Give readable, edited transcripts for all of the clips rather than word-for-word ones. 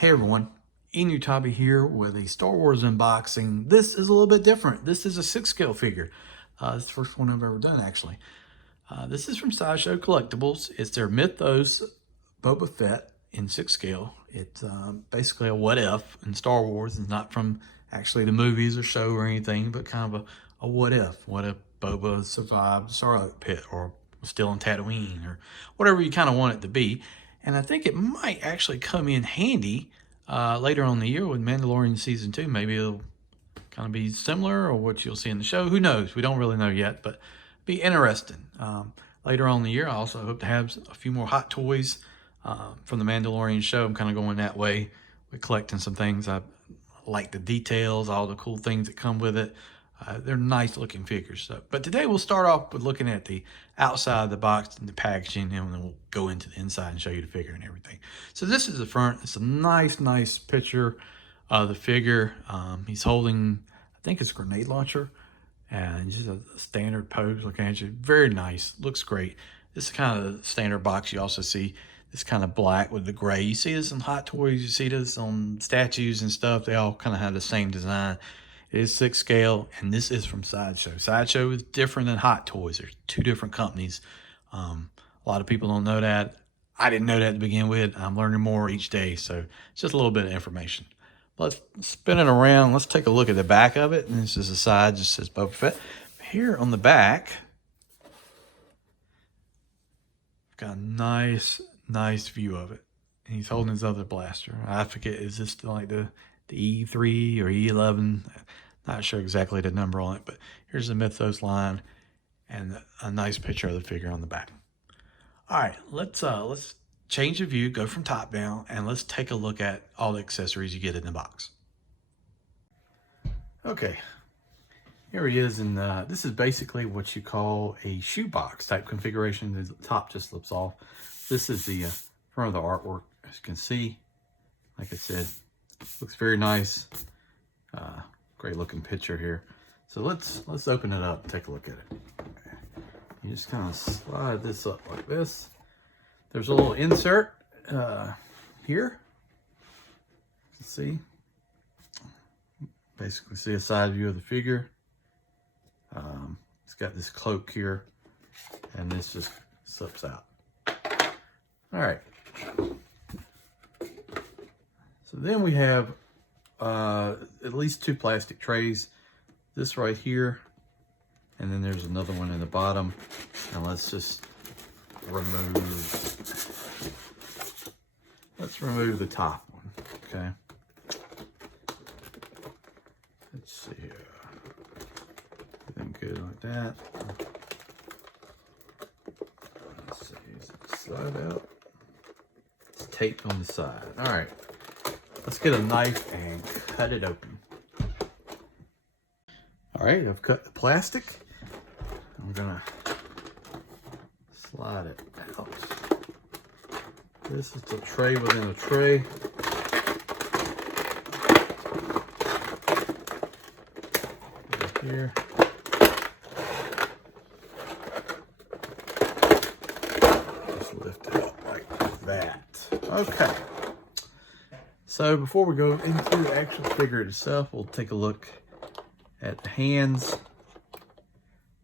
Hey everyone, Enewtabie here with a Star Wars unboxing. This is a little bit different. This is a 6-scale figure. It's the first one I've ever done actually. This is from Sideshow Collectibles. It's their Mythos Boba Fett in 6-scale. It's basically a what if in Star Wars. It's not from actually the movies or show or anything, but kind of a what if. What if Boba survived the Sarlacc pit or was still on Tatooine or whatever you kind of want it to be. And I think it might actually come in handy later on in the year with Mandalorian Season 2. Maybe it'll kind of be similar or what you'll see in the show. Who knows? We don't really know yet, but be interesting. Later on in the year, I also hope to have a few more hot toys from the Mandalorian show. I'm kind of going that way with collecting some things. I like the details, all the cool things that come with it. They're nice looking figures. So, but today we'll start off with looking at the outside of the box and the packaging, and then we'll go into the inside and show you the figure and everything. So this is the front. It's a nice picture of the figure. He's holding, I think it's a grenade launcher, and just a standard pose looking at you. Very nice. Looks great. This is kind of the standard box. You also see this kind of black with the gray. You see this on Hot Toys. You see this on statues and stuff. They all kind of have the same design. It is 6 scale, and this is from Sideshow. Sideshow is different than Hot Toys. There's two different companies. A lot of people don't know that. I didn't know that to begin with. I'm learning more each day, so it's just a little bit of information. Let's spin it around. Let's take a look at the back of it. And this is the side, just says Boba Fett. Here on the back, got a nice view of it. And he's holding his other blaster. I forget, is this like the E3 or E11? Not sure exactly the number on it, but here's the Mythos line and a nice picture of the figure on the back. All right, let's change the view, go from top down, and let's take a look at all the accessories you get in the box. Okay, here he is, and this is basically what you call a shoebox type configuration. The top just slips off. This is the front of the artwork. As you can see, like I said, looks very nice. Great looking picture here. So let's open it up and take a look at it. You just kind of slide this up like this. There's a little insert here. You can see. Basically see a side view of the figure. It's got this cloak here, and this just slips out. All right. So then we have at least 2 plastic trays. This right here, and then there's another one in the bottom. And let's just remove the top one, okay? Let's see here. Everything good like that. Let's see, is it slide out? It's taped on the side. All right. Let's get a knife and cut it open. All right, I've cut the plastic. I'm gonna slide it out. This is the tray within a tray. Right here. Just lift it up like that. Okay. So before we go into the actual figure itself, we'll take a look at the hands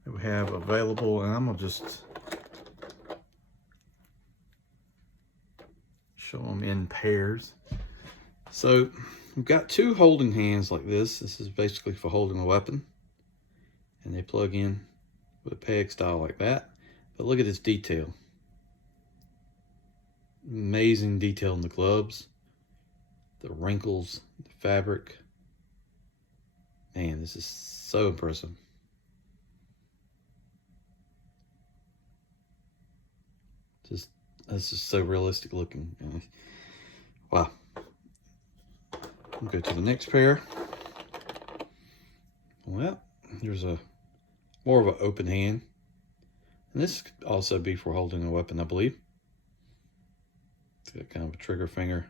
that we have available, and I'm gonna just show them in pairs. So we've got 2 holding hands like this. This is basically for holding a weapon, and they plug in with a peg style like that. But look at this detail. Amazing detail in the gloves. The wrinkles, the fabric. Man, this is so impressive. That's just so realistic looking. Wow. We'll go to the next pair. Well, there's more of an open hand. And this could also be for holding a weapon, I believe. It's got kind of a trigger finger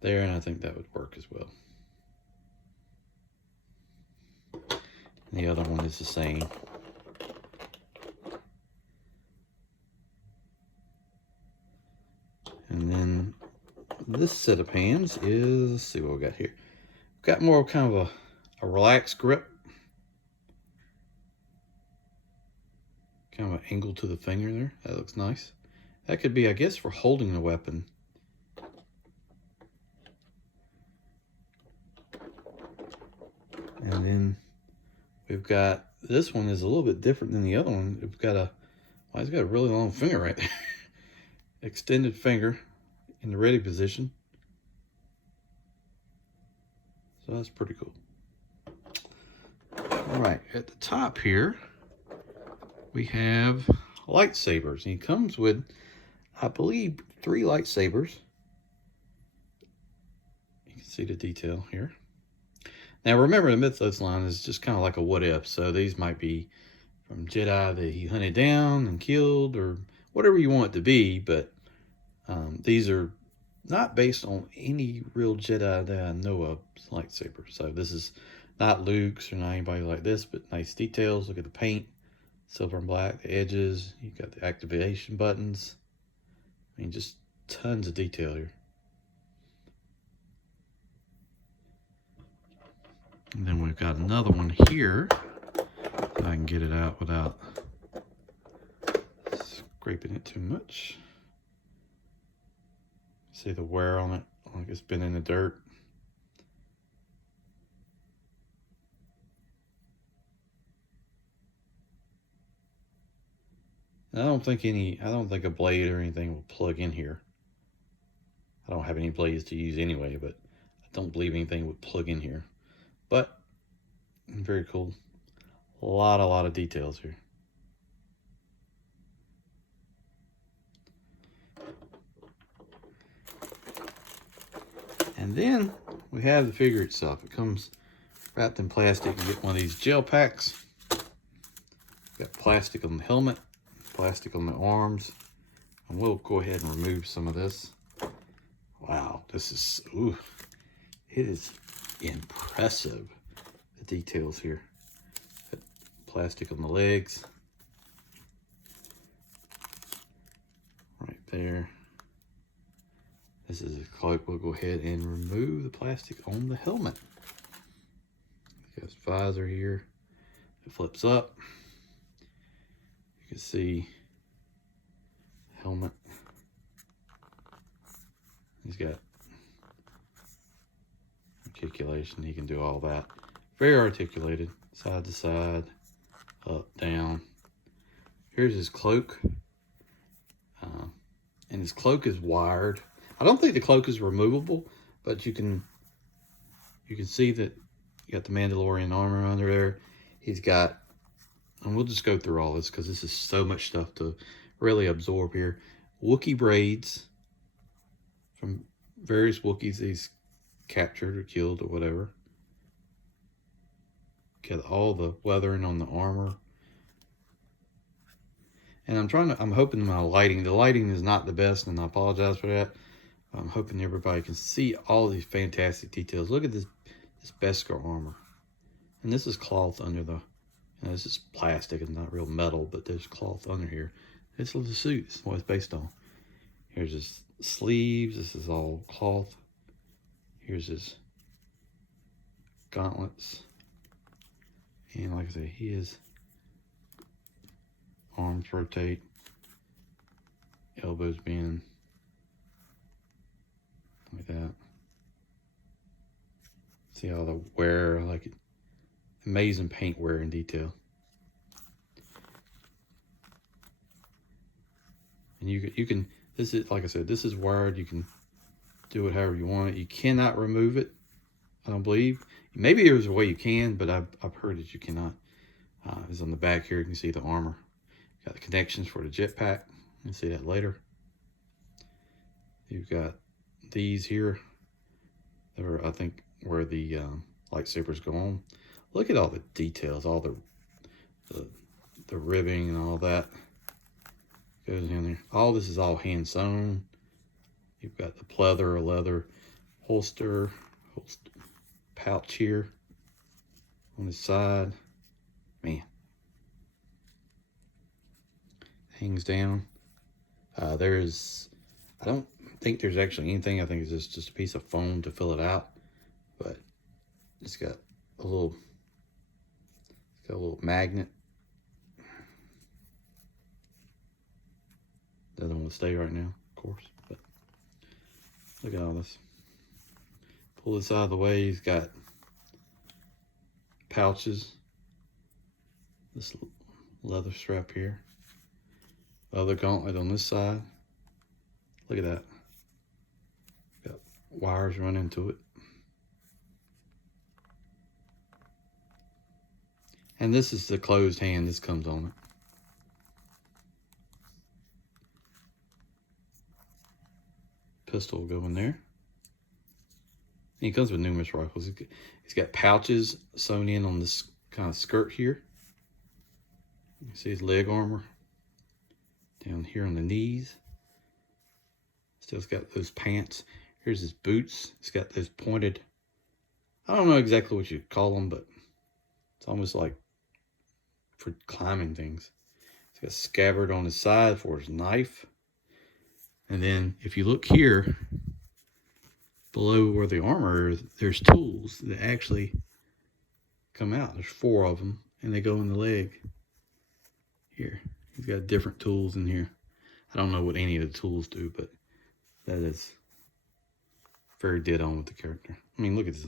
there, and I think that would work as well. And the other one is the same. And then This set of hands is, let's see what we got here. We've got more kind of a relaxed grip. Kind of an angle to the finger there. That looks nice. That could be, I guess, for holding the weapon. And then we've got, this one is a little bit different than the other one. We've got a, well, it's got a really long finger right there. Extended finger in the ready position. So that's pretty cool. All right, at the top here, we have lightsabers. And he comes with, I believe, 3 lightsabers. You can see the detail here. Now remember, the Mythos line is just kind of like a what if. So these might be from Jedi that he hunted down and killed, or whatever you want it to be. But these are not based on any real Jedi that I know of lightsaber. So this is not Luke's or not anybody like this, but nice details. Look at the paint, silver and black, the edges. You've got the activation buttons. I mean, just tons of detail here. And then we've got another one here. If I can get it out without scraping it too much. See the wear on it, like it's been in the dirt. And I don't think a blade or anything will plug in here. I don't have any blades to use anyway, but I don't believe anything would plug in here. But very cool. A lot of details here. And then we have the figure itself. It comes wrapped in plastic. You get one of these gel packs. Got plastic on the helmet, plastic on the arms. And we'll go ahead and remove some of this. Wow, this is, ooh, it is impressive, the details here. Got plastic on the legs. Right there. This is a cloak. We'll go ahead and remove the plastic on the helmet. Got his visor here. It flips up. You can see the helmet. He's got articulation. He can do all that. Very articulated, side to side, up, down. Here's his cloak. And his cloak is wired. I don't think the cloak is removable, but you can see that you got the Mandalorian armor under there. He's got, and we'll just go through all this because this is so much stuff to really absorb here. Wookiee braids from various Wookiees he's captured or killed or whatever. Got all the weathering on the armor. And I'm hoping my lighting, the lighting is not the best, and I apologize for that. I'm hoping everybody can see all these fantastic details. Look at this Beskar armor. And this is cloth under the, this is plastic and not real metal, but there's cloth under here. This is the suit. This is what it's based on. Here's his sleeves. This is all cloth. Here's his gauntlets. And like I say, his arms rotate, elbows bend, like that. See all the wear, like it. Amazing paint wear and detail. And you can, this is, like I said, this is wired. You can do it however you want it. You cannot remove it, I don't believe. Maybe there's a way you can, but I've heard that you cannot. It's on the back here. You can see the armor. Got the connections for the jetpack. You can see that later. You've got these here. They're, I think, where the lightsabers go on. Look at all the details, all the ribbing and all that goes in there. All this is all hand sewn. You've got the pleather, leather holster pouch here on the side. Man, hangs down. There's, I don't think there's actually anything. I think it's just a piece of foam to fill it out, but it's got a little magnet. Doesn't want to stay right now, of course, but look at all this. Pull this out of the way. He's got pouches, this leather strap here, leather gauntlet on this side. Look at that. Got wires running to it. And this is the closed hand. This comes on it. Pistol will go in there. And it comes with numerous rifles. It's got pouches sewn in on this kind of skirt here. You can see his leg armor down here on the knees. Still's got those pants. Here's his boots. It's got those pointed, I don't know exactly what you call them, but it's almost like for climbing things. It's got a scabbard on his side for his knife. And then if you look here, below where the armor is, there's tools that actually come out. There's 4 of them, and they go in the leg. Here, he's got different tools in here. I don't know what any of the tools do, but that is very dead on with the character. I mean, look at this.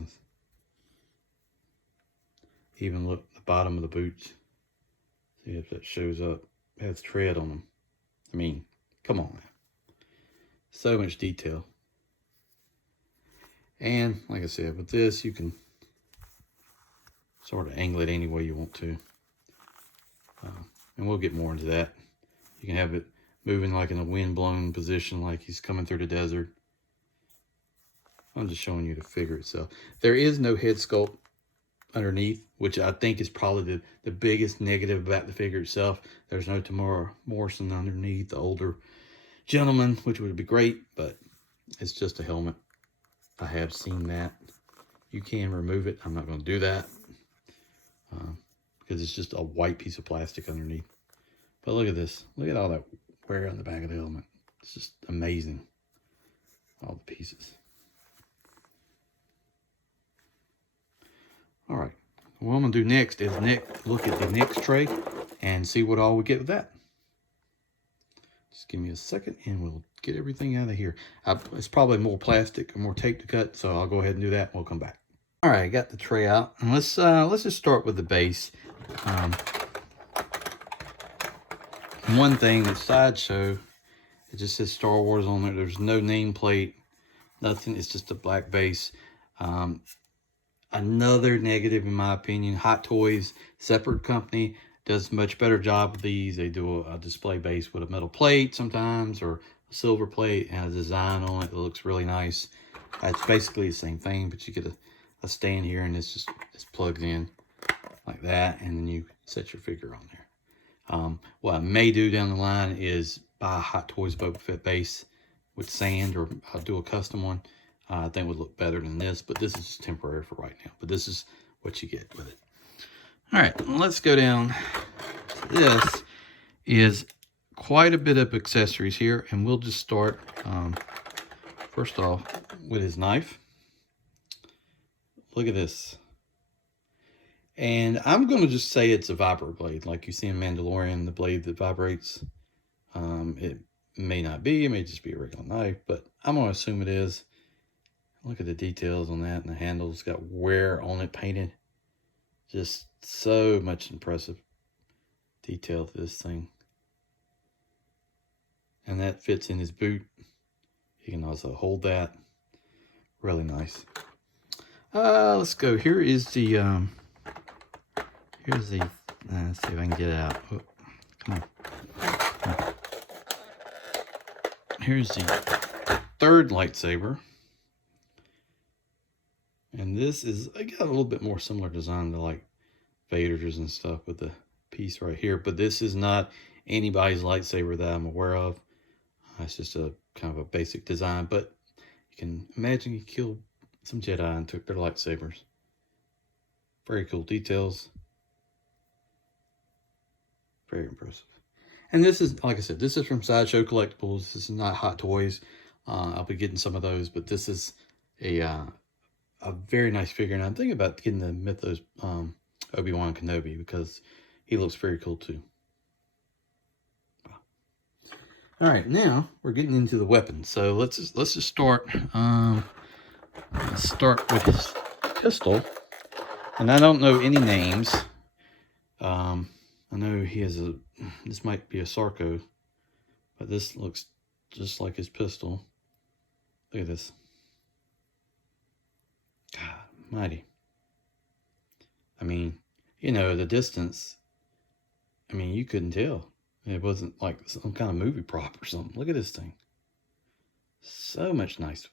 Even look at the bottom of the boots. See if that shows up. It has tread on them. I mean, come on, man. So much detail. And like I said, with this, you can sort of angle it any way you want to. And we'll get more into that. You can have it moving like in a wind-blown position, like he's coming through the desert. I'm just showing you the figure itself. There is no head sculpt underneath, which I think is probably the biggest negative about the figure itself. There's no Tamora Morrison underneath, the older gentleman, which would be great, but it's just a helmet. I have seen that. You can remove it. I'm not going to do that because it's just a white piece of plastic underneath. But look at this. Look at all that wear on the back of the helmet. It's just amazing. All the pieces. All right. What I'm going to do next is look at the next tray and see what all we get with that. Just give me a second and we'll get everything out of here. It's probably more plastic or more tape to cut, so I'll go ahead and do that and we'll come back. All right, I got the tray out, and let's just start with the base. One thing, the Sideshow, it just says Star Wars on there. There's no nameplate, nothing. It's just a black base. Another negative, in my opinion, Hot Toys, separate company, does a much better job with these. They do a display base with a metal plate sometimes, or a silver plate, and a design on it that looks really nice. It's basically the same thing, but you get a stand here, and it's plugged in like that, and then you set your figure on there. What I may do down the line is buy a Hot Toys Boba Fett base with sand, or I'll do a custom one. I think would look better than this, but this is just temporary for right now. But this is what you get with it. All right, let's go down. This is quite a bit of accessories here, and we'll just start first off with his knife. Look at this. And I'm going to just say it's a vibro blade, like you see in Mandalorian, the blade that vibrates. It may not be, it may just be a regular knife, but I'm going to assume it is. Look at the details on that, and the handle's got wear on it painted. Just so much impressive detail to this thing. And that fits in his boot. He can also hold that. Really nice. Let's go. Here is the, let's see if I can get it out. Oh, come on. Here's the third lightsaber. And this is, I got a little bit more similar design to like Vader's and stuff with the piece right here. But this is not anybody's lightsaber that I'm aware of. It's just a kind of a basic design. But you can imagine you killed some Jedi and took their lightsabers. Very cool details. Very impressive. And this is, like I said, this is from Sideshow Collectibles. This is not Hot Toys. I'll be getting some of those, but this is a very nice figure, and I'm thinking about getting the Mythos Obi-Wan Kenobi because he looks very cool too. All right, now we're getting into the weapons. So let's just start. Let's start with his pistol, and I don't know any names. I know he has a. This might be a Sarco, but this looks just like his pistol. Look at this. God, mighty. I mean, you know, the distance. I mean, you couldn't tell. It wasn't like some kind of movie prop or something. Look at this thing. So much nice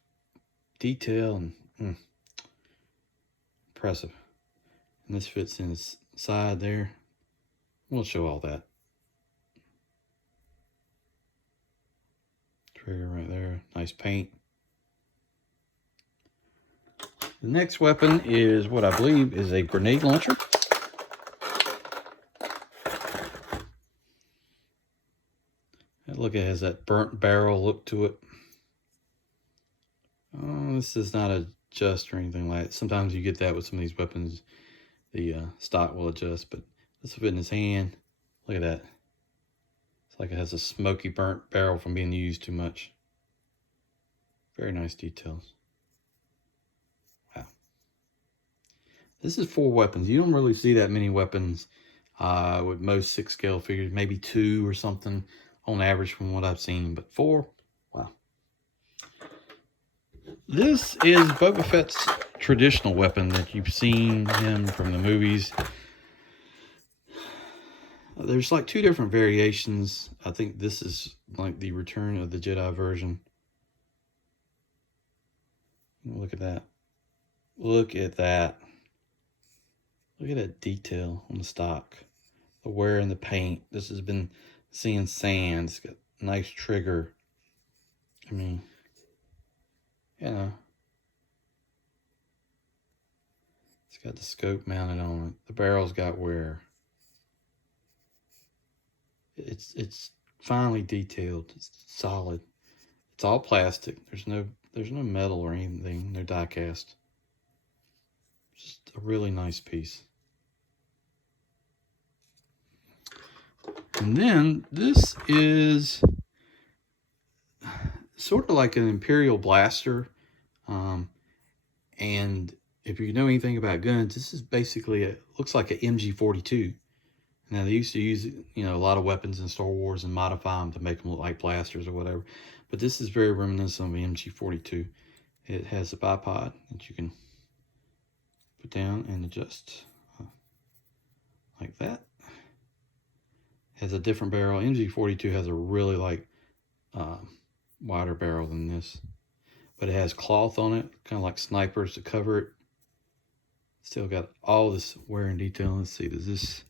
detail and impressive. And this fits in his side there. We'll show all that. Trigger right there. Nice paint. The next weapon is what I believe is a grenade launcher. Look, it has that burnt barrel look to it. Oh, this is not adjust or anything like that. Sometimes you get that with some of these weapons. The stock will adjust, but this will fit in his hand. Look at that. It's like it has a smoky burnt barrel from being used too much. Very nice details. Wow. This is 4 weapons. You don't really see that many weapons with most 6 scale figures. Maybe 2 or something on average from what I've seen, but 4, wow. This is Boba Fett's traditional weapon that you've seen him from the movies. There's like 2 different variations. I think this is like the Return of the Jedi version. Look at that. Look at that. Look at that detail on the stock. The wear and the paint. This has been seeing sand. It's got a nice trigger. I mean, you know. It's got the scope mounted on it. The barrel's got wear. It's finely detailed. It's solid. It's all plastic. There's no metal or anything. No die cast. Just a really nice piece. And then this is sort of like an Imperial blaster. And if you know anything about guns, this is basically looks like an MG42. Now, they used to use, you know, a lot of weapons in Star Wars and modify them to make them look like blasters or whatever. But this is very reminiscent of an MG42. It has a bipod that you can put down and adjust like that. Has a different barrel. MG42 has a really wider barrel than this. But it has cloth on it, kind of like snipers to cover it. Still got all this wear and detail. Let's see, does this...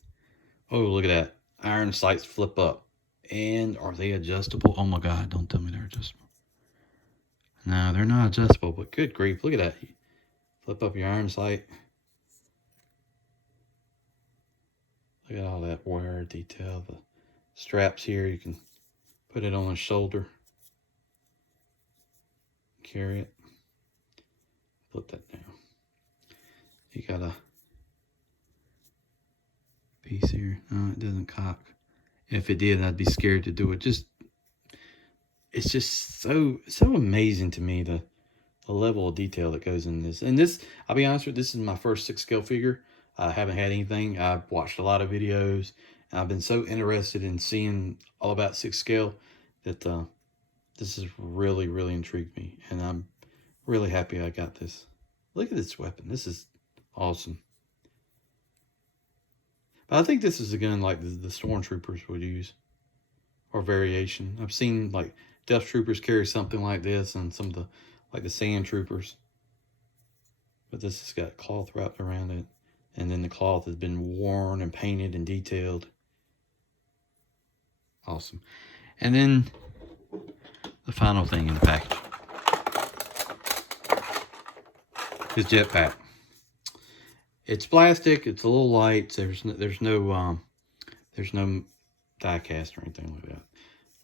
Oh, look at that. Iron sights flip up. And are they adjustable? Oh my God, don't tell me they're adjustable. No, they're not adjustable, but good grief, look at that. Flip up your iron sight. Look at all that wear detail. The straps here, you can put it on the shoulder. Carry it. Flip that down. You got a piece here. No, it doesn't cock. If it did, I'd be scared to do it. It's just so amazing to me, the level of detail that goes in this. And this, I'll be honest with you, this is my first 6 scale figure. I haven't had anything. I've watched a lot of videos, and I've been so interested in seeing all about 6 scale that this has really, really intrigued me. And I'm really happy I got this. Look at this weapon. This is awesome. But I think this is a gun like the Stormtroopers would use, or variation. I've seen like Death Troopers carry something like this, and some of the like the Sand Troopers. But this has got cloth wrapped around it, and then the cloth has been worn and painted and detailed. Awesome. And then the final thing in the package is jetpack. It's plastic. It's a little light. There's no die cast or anything like that.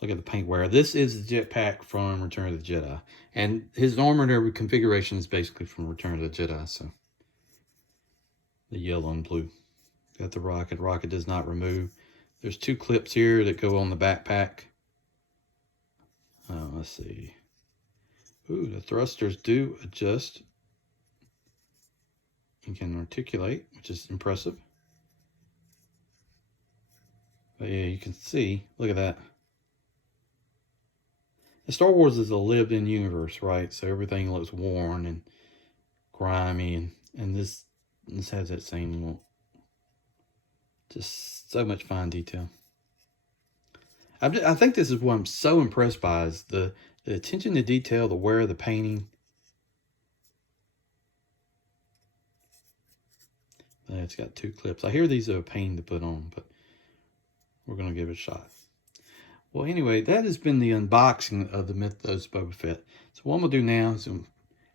Look at the paint wear. This is the jetpack from Return of the Jedi. And his armor configuration is basically from Return of the Jedi. So the yellow and blue. Got the rocket. Rocket does not remove. There's 2 clips here that go on the backpack. Let's see. Ooh, the thrusters do adjust. You can articulate, which is impressive. But yeah, you can see. Look at that. And Star Wars is a lived-in universe, right? So everything looks worn and grimy, and this has that same look. Just so much fine detail. I think this is what I'm so impressed by is the attention to detail, the wear of the painting. It's got 2 clips. I hear these are a pain to put on, but we're going to give it a shot. Well, anyway, that has been the unboxing of the Mythos Boba Fett. So what I'm going to do now is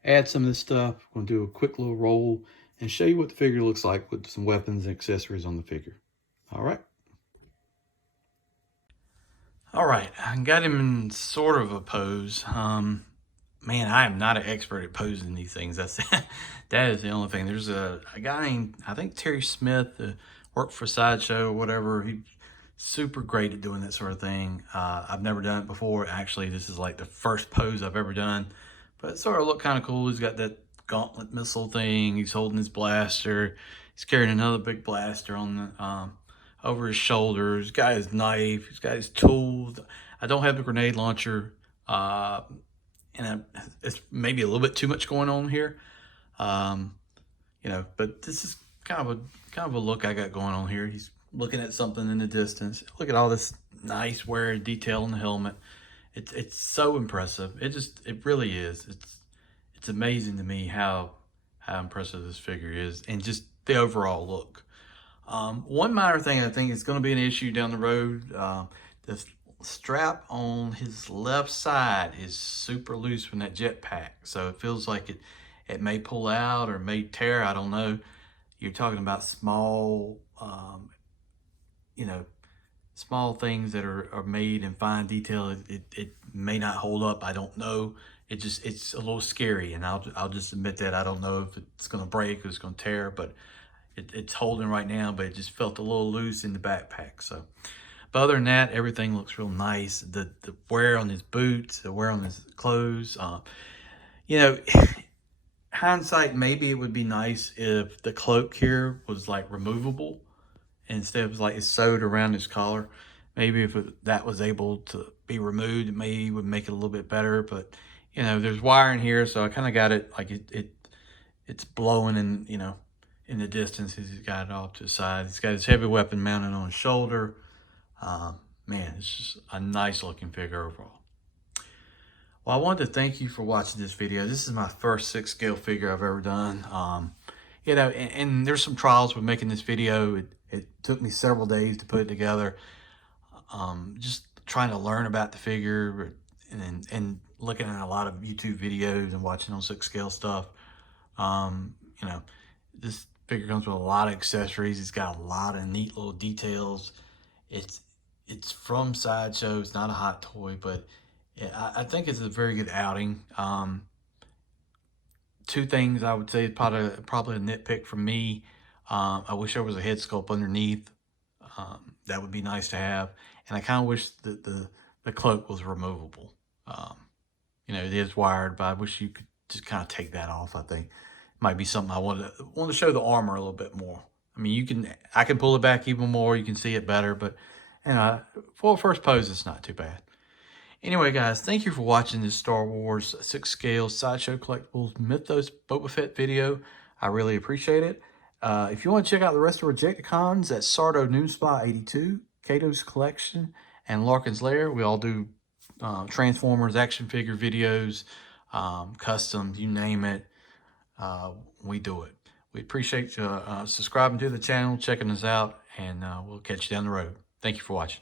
add some of this stuff. I'm going to do a quick little roll and show you what the figure looks like with some weapons and accessories on the figure. All right. All right, I got him in sort of a pose. Man, I am not an expert at posing these things. That is the only thing. There's a guy named, I think Terry Smith, worked for Sideshow or whatever. He's super great at doing that sort of thing. I've never done it before. Actually, this is like the first pose I've ever done. But it sort of looked kind of cool. He's got that gauntlet missile thing. He's holding his blaster. He's carrying another big blaster on the over his shoulders. He's got his knife. He's got his tools. I don't have the grenade launcher. And it's maybe a little bit too much going on here. You know, but this is kind of a look I got going on here. He's looking at something in the distance. Look at all this nice wear and detail on the helmet. It's so impressive. It really is. It's amazing to me how impressive this figure is, and just the overall look. One minor thing I think is going to be an issue down the road. The strap on his left side is super loose from that jetpack, so it feels like it may pull out or may tear. I don't know. You're talking about small, you know, small things that are made in fine detail. It may not hold up. I don't know. It's a little scary, and I'll just admit that I don't know if it's going to break or it's going to tear, but it's holding right now. But it just felt a little loose in the backpack. So, but other than that, everything looks real nice. The wear on his boots, the wear on his clothes. You know, hindsight, maybe it would be nice if the cloak here was like removable instead of like it's sewed around his collar. Maybe if that was able to be removed, it maybe would make it a little bit better. But you know, there's wire in here, so I kind of got it like it's blowing in, you know, in the distance. He's got it off to the side. He's got his heavy weapon mounted on his shoulder. Man, it's just a nice looking figure overall. Well, I wanted to thank you for watching this video. This is my first 6-scale figure I've ever done. You know, and there's some trials with making this video. It took me several days to put it together. Just trying to learn about the figure and looking at a lot of YouTube videos and watching on 6-scale stuff. You know, this figure comes with a lot of accessories. It's got a lot of neat little details. It's from Sideshow. It's not a hot toy, but I think it's a very good outing. 2 things I would say is probably a nitpick from me. I wish there was a head sculpt underneath. That would be nice to have. And I kind of wish that the cloak was removable. You know, it is wired, but I wish you could just kind of take that off. I think it might be something I want to show the armor a little bit more. I mean, I can pull it back even more. You can see it better, but you know, for a first pose, it's not too bad. Anyway, guys, thank you for watching this Star Wars 6-scale Sideshow Collectibles Mythos Boba Fett video. I really appreciate it. If you want to check out the rest of Rejecticons, that's Sardo Noonspot 82, Kato's Collection, and Larkin's Lair. We all do Transformers action figure videos, customs, you name it. We do it. We appreciate you subscribing to the channel, checking us out, and we'll catch you down the road. Thank you for watching.